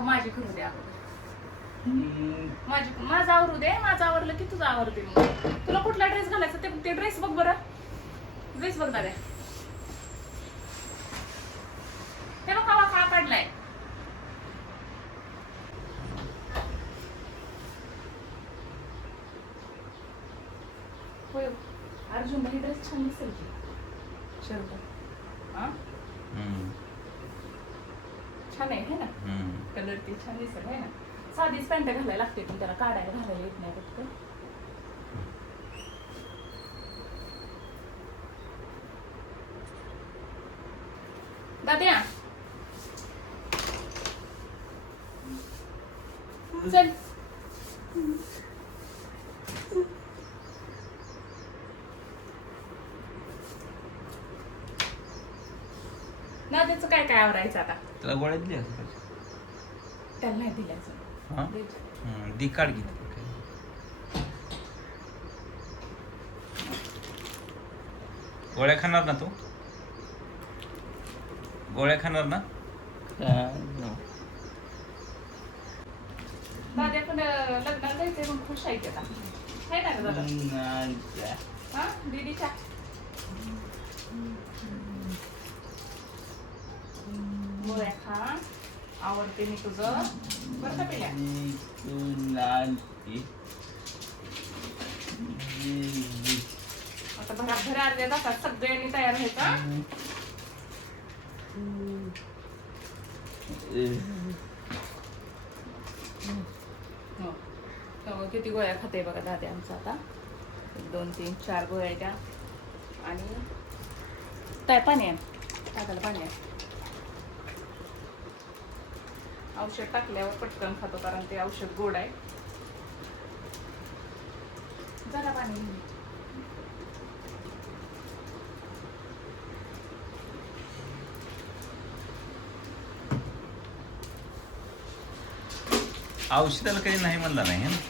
माझी करू दे अगोदर. माझं आवरू दे. माझं आवरलं की तुझं आवरते मग. तुला कुठला ड्रेस घालायचा ते ड्रेस बघ बरं. ड्रेस बघ दादा. ते बघ कावा का काढलाय. होय अर्जुन ही ड्रेस छान दिसेल की शर्ट. हा छान आहे है ना. कलर ती छान दिसेल है ना. साधीच पॅन्ट घालायला लागते पण त्याला काढायला घालायला येत नाही पटकन. दाद्या चल. दाद्याचं काय काय आवरायचं आता. त्याला गोळ्या दिल्या असं त्याला नाही दिल्याचं. दी काढ घेते. गोळ्या खाणार ना तू. गोळ्या खाणार ना. दाद्या पण लग्नाला जायचंय मग खुश आहे त्याला आहे ना ग दादा. हा दीदीच्या गोळ्या खा. आवडते मी तुझं बरं का पिल्या. आता भराभर अर्ध्या तासात सगळ्यांनी तयार व्हायचं. हो किती गोळ्या खाते बघा दादा आमचा आता. 2 3 4 गोळ्या द्या आणि काय पाणी आहे. टाकायला पाणी आहे. औषध टाकल्यावर पटकन खातो कारण ते औषध गोड आहे. जरा पाणी औषधाला काही नाही म्हणला नाही. औषधाला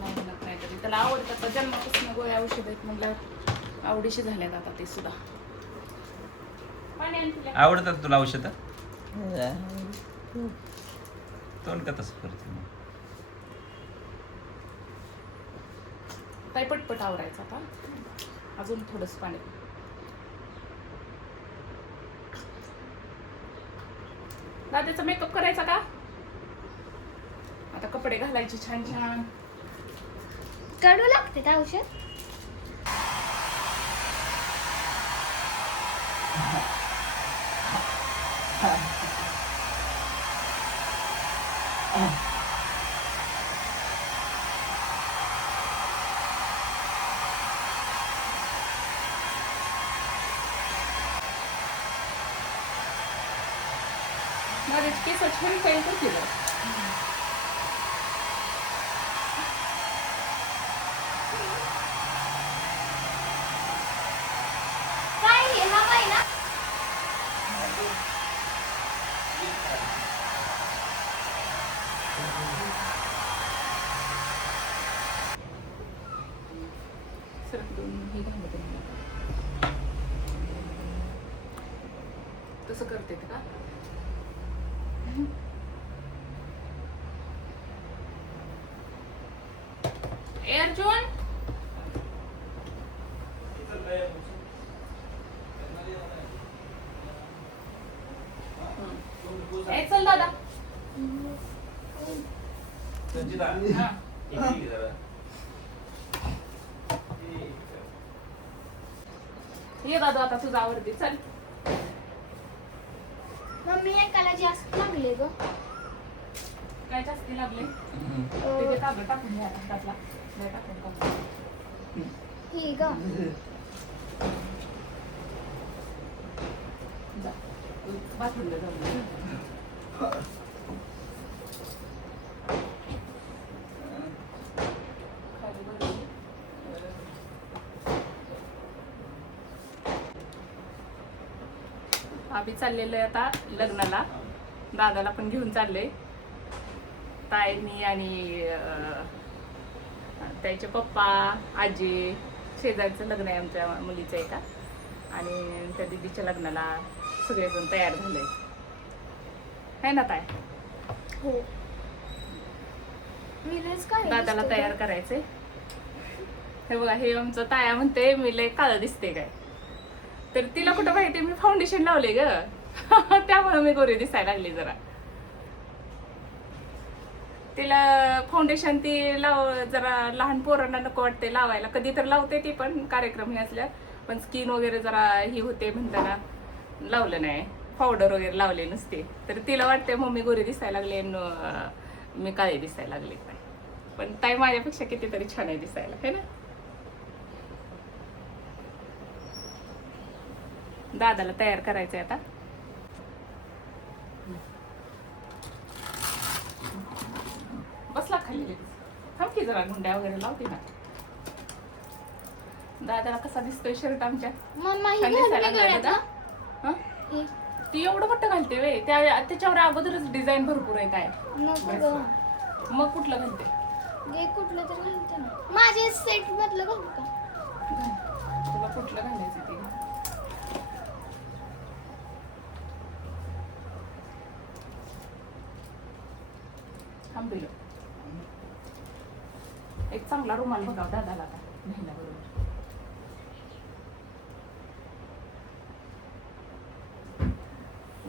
नाही म्हणत नाही तरी त्याला आवडतात. जन्मापासून गोळ्या औषध आहेत म्हटलं आवडीशी झाल्यात आता ते सुद्धा. पाणी आणते. आवडतात तुला औषधं. तोंड का तसं करते मग. ताई पटपट आवरायचं आता. अजून थोडंच पाणी. दादाचा मेकअप करायचा का. आता कपडे घालायचे छान छान. कडू लागते का औषध. माझे केस छान फैल करतील. काय हा बाई ना. तसं करते का. ए अर्जुन ए चल दादा. ये दादा आता तुझं आवडते चल. मम्मी एकाला जास्त लागले ग. काय जास्ती लागले. ते कागद टाकून घ्या त्यातला. ही ग. बाथरूमला जाऊन. आम्ही चाललेलो आहे आता लग्नाला. दादाला पण घेऊन चालले. ताई मी आणि त्याचे पप्पा आजी. शेजारचं लग्न आहे आमच्या मुलीचं एका. आणि त्या दीदीच्या लग्नाला सगळेजण तयार झाले. है ना ताय? हो विलेज काय दादाला दिसतंय तयार गं? करायचंय. हे बघा, हे आमचं ताया म्हणते मी लय काळं दिसते काय. तर तिला कुठं माहिती मी फाउंडेशन लावले ग. त्यामुळे मी गोरी दिसायला लागली जरा. तिला फाउंडेशन ती जरा लहान पोरांना नको वाटते लावायला. कधी तर लावते ती पण कार्यक्रम हे असल्या, पण स्किन वगैरे जरा ही होते म्हणताना लावलं नाही. पावडर वगैरे लावले नसते. तर तिला वाटते मम्मी गोरी दिसायला लागले मी काळी दिसायला लागले काय. पण ताई माझ्यापेक्षा कितीतरी छान आहे दिसायला, है ना. दादाला तयार करायचंय आता. बसला खाली लगेच. थांब की जरा गुंड्या वगैरे लावते ना. दादाला कसा दिसतोय शर्ट आमच्या. मम्मा ही छान घालून दिसायला ये लागलाय गळ्यात, दादा. हा? हं? हे, ती एवढं मोठं घालते वे त्याच्यावर अगोदरच डिझाईन भरपूर आहे काय. नको गं. मग कुठलं घालते? हे कुठलं तरी घालते ना. माझे सेट मधलं घालू का? तुला कुठलं घालायचं ते. थांबिलो. एक चांगला रुमाल बघाव दादाला आता महिन्याबरोबर.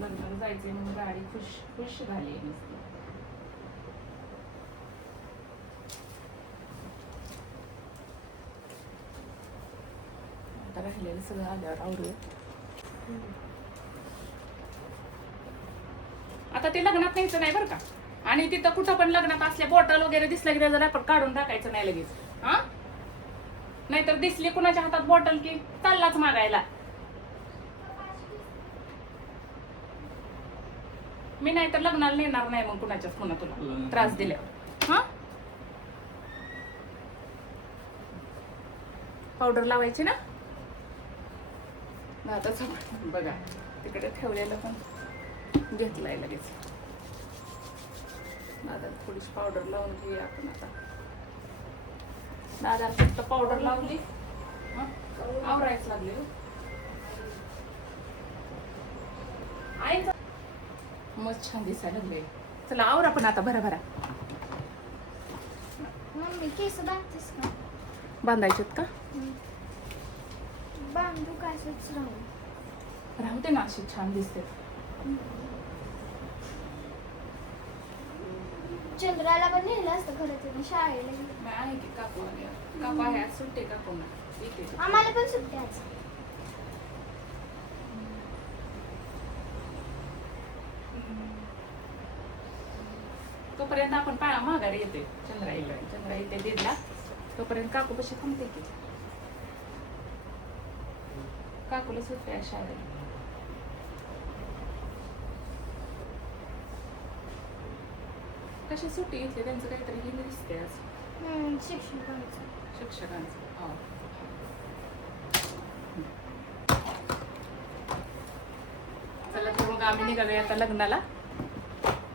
लग्नाला जायचंय म्हणून गाडी खुश खुश झाली नुसती. आता राहिलेलं सगळं आल्यावर आवरूया. आता ते लग्नात न्यायचं नाही बरं का. आणि तिथं कुठं पण लग्नात असल्या बॉटल वगैरे दिसल्या की त्याचं रॅपर काढून टाकायचं नाही लगेच. हा, नाहीतर दिसली कुणाच्या हातात बॉटल की चाललाच मागायला. मी नाहीतर लग्नाला नेणार नाही मग कुणाच्याच पुन्हा तुला त्रास दिल्यावर. हा, पावडर लावायची ना दादाचं. बघा तिकडे ठेवलेलं पण घेतलंय लगेच. दादा थोडीशी पावडर लावून घेऊया आपण आता. दादा फक्त पावडर लावली आवरायच लागले. मग छान दिसायला लागले. चला आवरा पण आता भरा भरा. मम्मी केस बांधतेस का? बांधायचेत का? बांधू काय असंच राहू. राहू दे ना, अशी छान दिसते. चंद्राला पण नेलं असतं खरं तिने शाळेला. नाही आहे की काकू आली. काकू आहे आज सुट्टे काकू ना. ठीक आहे. आम्हाला पण सुट्टी आज. तोपर्यंत आपण माघारी येते. चंद्रा येते दीदला. तोपर्यंत काकू कशी थांबते की. काकूला सुट्टी आहे शाळेला. कशी सुट्टी घेतली त्यांचं काहीतरी हे दिसते आज शिक्षकांचं. हो. चला तर मग आम्ही निघालोय आता लग्नाला.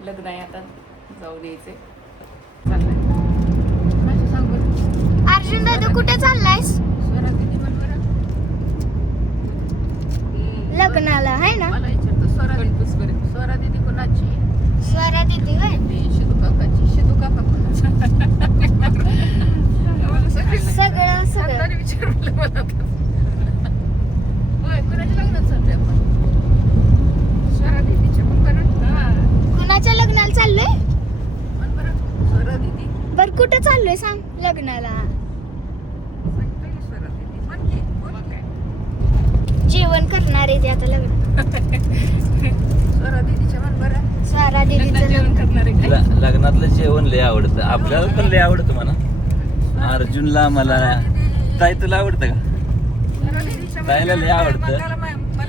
लग्न आहे आता, जाऊ द्यायचे. अर्जुन दादा कुठे चाललायस? लग्नाला आहे ना. स्वरा दीदी कोणाची? स्वरा दीदी होय. शिदू काकाची. शिदू काका सगळं सगळं विचारलं मला. होय, कुणाच्या लग्नात चाललोय आपण? स्वरा दीदीच्या. कुणाच्या लग्नाला चाललोय? स्वरा दीदी. बर कुठं चाललोय सांग लग्नाला? जेवण करणार आहे ते आता लग्न. स्वरा दीदीच्या बरोबर. स्वरा दीदीचं जेवण करणार आहे काय? लग्नातलं जेवण लय आवडतं. आपल्याला पण लय आवडतं म्हणा. अर्जुनला, मला. ताई तुला आवडतं का? ताईला लय आवडतं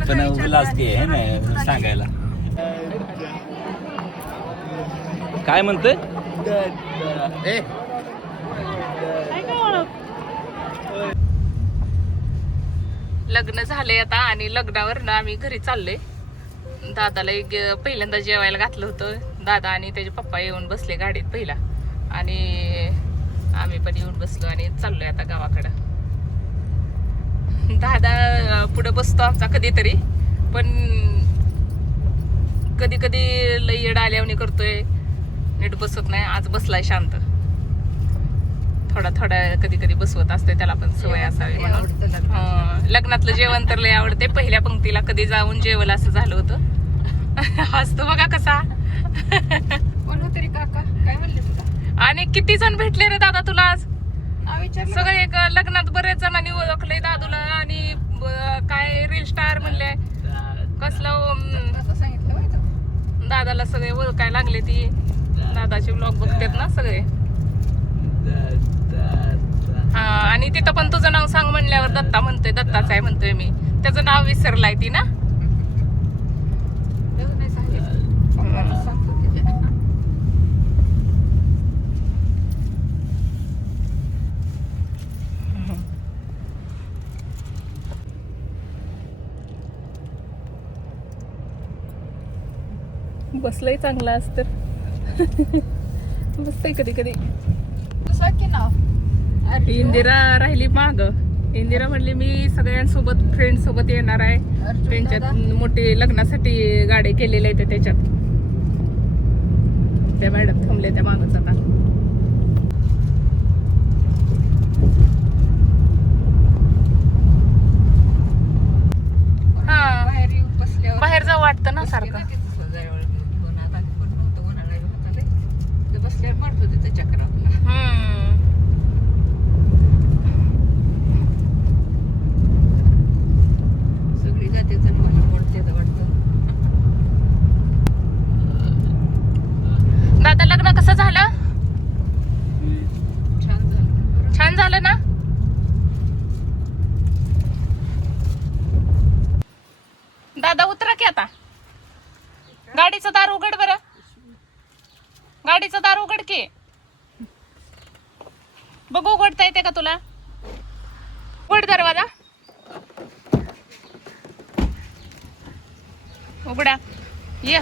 पण लाजते आहे ना सांगायला. काय म्हणतोय? लग्न झाले आता आणि लग्नावर ना आम्ही घरी चाललोय. दादाला एक पहिल्यांदा जेवायला घातलं होतं. दादा आणि त्याचे पप्पा येऊन बसले गाडीत पहिला आणि आम्ही पण येऊन बसलो आणि चाललोय आता गावाकडं. दादा पुढे बसतो आमचा कधीतरी, पण कधी कधी लई येड आल्यावणी करतोय, नीट बसत नाही. आज बसलाय शांत. थोडा थोडा कधी कधी बसवत असतोय, त्याला पण सवय असावी म्हणून. लग्नातलं जेवण तर लय आवडते. पहिल्या पंक्तीला कधी जाऊन जेवलं असं झालं होतं. हसतो बघा कसा. तरी काका काय म्हणले तुला? आणि किती जण भेटले रे दादा तुला आज? नाव विचारलं सगळे लग्नात बरेच जणांनी ओळखले दादूला. आणि काय रील स्टार म्हणले, कसलं असं सांगितलं माहिती. दादाला सगळे ओळखायला लागले. ती दादाचे ब्लॉग बघतात ना सगळे. हा, आणि तिथं पण तुझं नाव सांग म्हणल्यावर दत्ता म्हणतोय, दत्ताच आहे म्हणतोय मी. त्याचं नाव विसरलाय ती ना. नाही सांगितलं, सांगतो तिच्या. बसलंय चांगलं असतं. बसतंय कधी कधी. तू सांग की नाव. इंदिरा राहिली माग. इंदिरा म्हणली मी सगळ्यांसोबत फ्रेंड सोबत येणार आहे. त्यांच्यात मोठी लग्नासाठी गाडी केलेल्या आहेत त्याच्यात. त्या मॅडम थांबले त्या मागच आता. हा, बाहेर येऊन बसल्यावर बाहेर जाऊ वाटतं ना सारखं. बसल्यावर मारतो तिथं चक्र आपला. सगळी जाते तर मला पडते वाटतं. दादा लग्न कसं झालं? छान झालं. छान झालं ना. दादा उतरा की आता. गाडीचं दार उघड बरं. गाडीचं दार उघड की. बघू उघडता येते का तुला? उघड दरवाजा. उघडा ये.